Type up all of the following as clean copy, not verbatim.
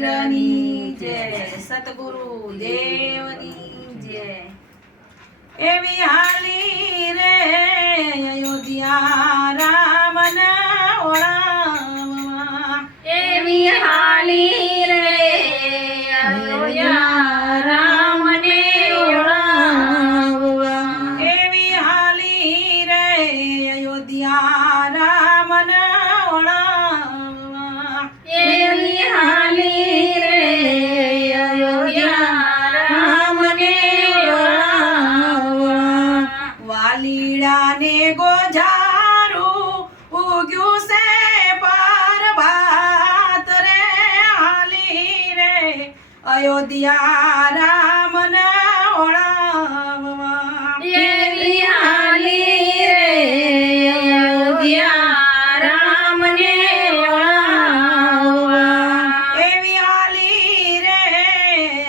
પીરની જય, સતગુરુ દેવની જય. એવી હાલી રે અયોધ્યા રામના ઓળાવવા, એવી હાલી રે અયોધ્યા રામને ઓળાવવા. એવી હાલી રે અયોધ્યા રામના ઓળાવવા, એવી હાલી રે અયોધ્યા રામને ઓળાવવા. વાલીડાને ગોજારું ઉગ્યું છે પરભાત રે હાલી રે અયોધ્યા રામના ઓળાવવા, એવી હાલી રે અયોધ્યા રામને ઓળાવવા. એવી હાલી રે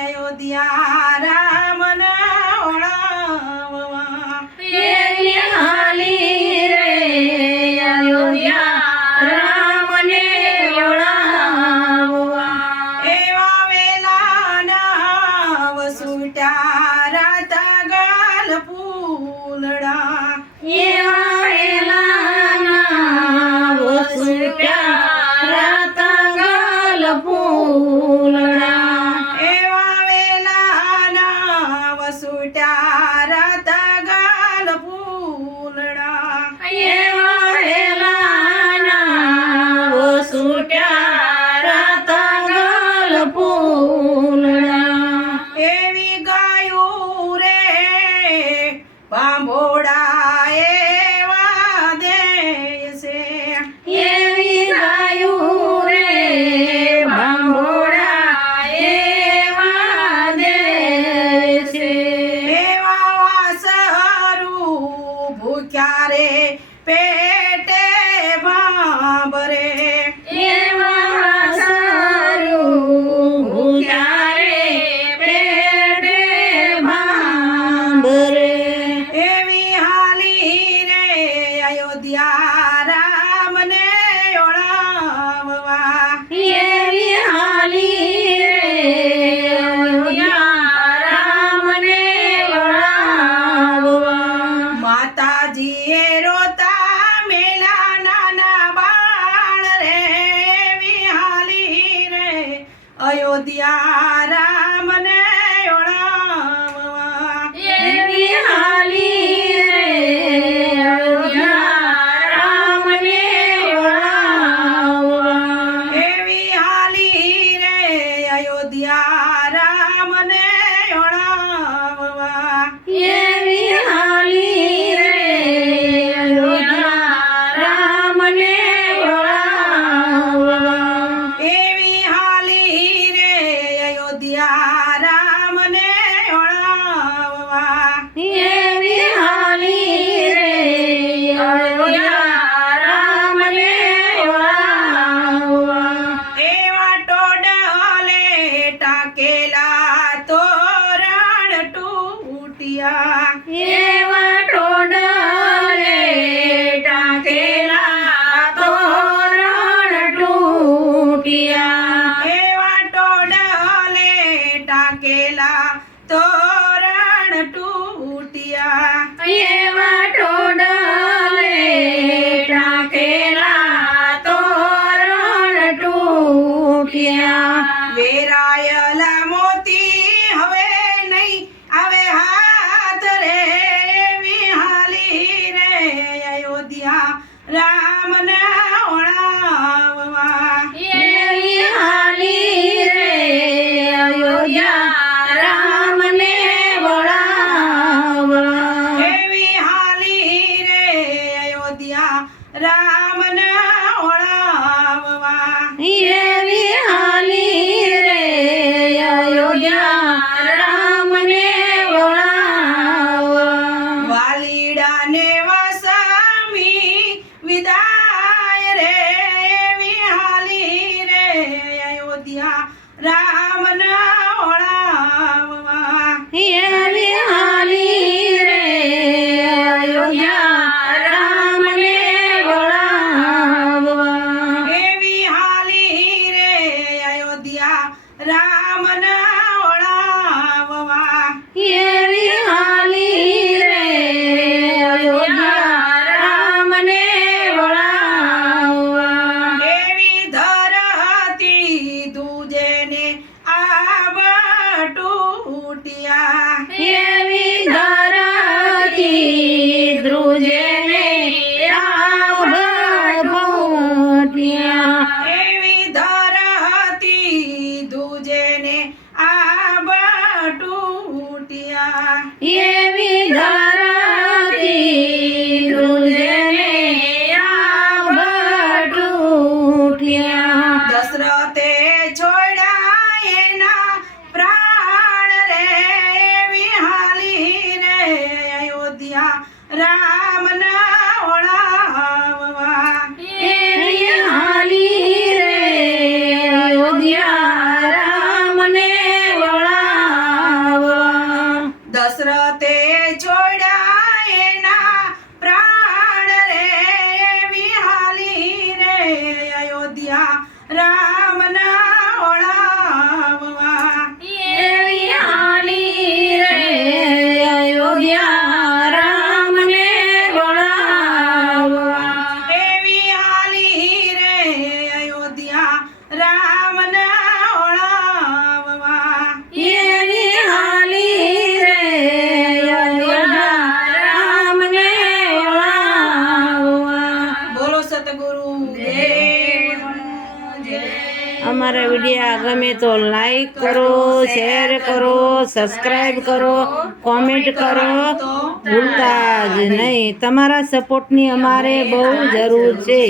અયોધ્યા રામના ઓળાવવા, એવી હાલી રે અયોધ્યા રામને ઓળાવવા. એવા વેલાના વસુટા રાતા ગાલ ફૂલડા, એવા વેલાના વસુટ્યા રાતા ગાલ ફૂલડા. એવા વેલાના વસુટા રાતા ગાલ ફૂલડા, એવા વેલાના વસુટ્યા રાતા ગાલ ફૂલડા. એવી ગાયું રે ભાંભોડા એવા દેશે, એવી ગાયું રે ભાંભોડા એવા દેશે. એવા વાસરું ભૂખ્યા રે પેટે ભાંભરે, એવા સારું ભૂખ્યા રે પેટે ભાંભરે. એવી હાલી રે અયોધ્યા રામને ઓળાવવા, એવી હાલી રે અયોધ્યા રામને ઓળાવવા. માતાજીએ રોતા મેલા નાના બાળ રે એવી હાલી રે અયોધ્યા રામને ઓળાવવા, એવી હાલી રે અયોધ્યા રામને ઓળાવવા. એવી હાલી રે અયોધ્યા રામને ઓળાવવા, એવી હાલી રે અયોધ્યા રામને ઓળાવવા. એવી હાલી રે અયોધ્યા રામને ઓળાવવા, એવી હાલી રે અયોધ્યા રામને ઓળાવવા. એવા ટોડલે ટાકેલા તોરણ તૂટ્યા, એવા ટોડલે ટાંકેલા તોરણ તૂટ્યા. એવા ટોડલે ટાકેલા તોરણ તૂટ્યા, એવા ટોડલે ટાંકેલા તોરણ તૂટ્યા. વેરાયલા મોતી હવે નહીં આવે હાથ રે એવી હાલી રે અયોધ્યા રામના ઓળાવવા, એવી હાલી રે અયોધ્યા રામને ઓળાવવા. એવી હાલી રે અયોધ્યા રામના ઓળાવવા, એવી હાલી રે અયોધ્યા રામને ઓળાવવા. વાલીડાને વાસામી વિદાય રે એવી હાલી રે અયોધ્યા રામના ઓળાવવા, એવી હાલી રે અયોધ્યા રામને ઓળાવવા. એવી હાલી રે અયોધ્યા રામના ઓળાવવા એવી હાલી રે અયોધ્યા રામને વળાવવા એવી ધરતી દૂજેને આબ તૂટ્યા એવી ધરતી ધ્રુજેને આભ ફૂટ્યા એવી ધરતી દૂજેને આબ તૂટ્યા એવી ધરતી ધ્રુજેને આભ તૂટ્યા દશરથે છોડ્યા એના પ્રાણ રે એવી હાલી રે અયોધ્યા રામના ઓળાવવા એવી હાલી રે અયોધ્યા રામને વળાવવા દશરથે છોડ્યા એના પ્રાણ રે એવી હાલી રે અયોધ્યા રામના ઓળાવવા એવી હાલી રે અયોધ્યા રામને વળાવવા એવી હાલી રે અયોધ્યા રામના ઓળાવવા એવી હાલી રે અયોધ્યા રામને વળાવવા બોલો સતગુરુ દેવનો જય. અમારા વિડીયો ગમે તો લાઈક કરો, શેર કરો, સબસ્ક્રાઈબ કરો, કોમેન્ટ કરો ભૂલતા જ નહીં. તમારા સપોર્ટની અમારે બહુ જરૂર છે.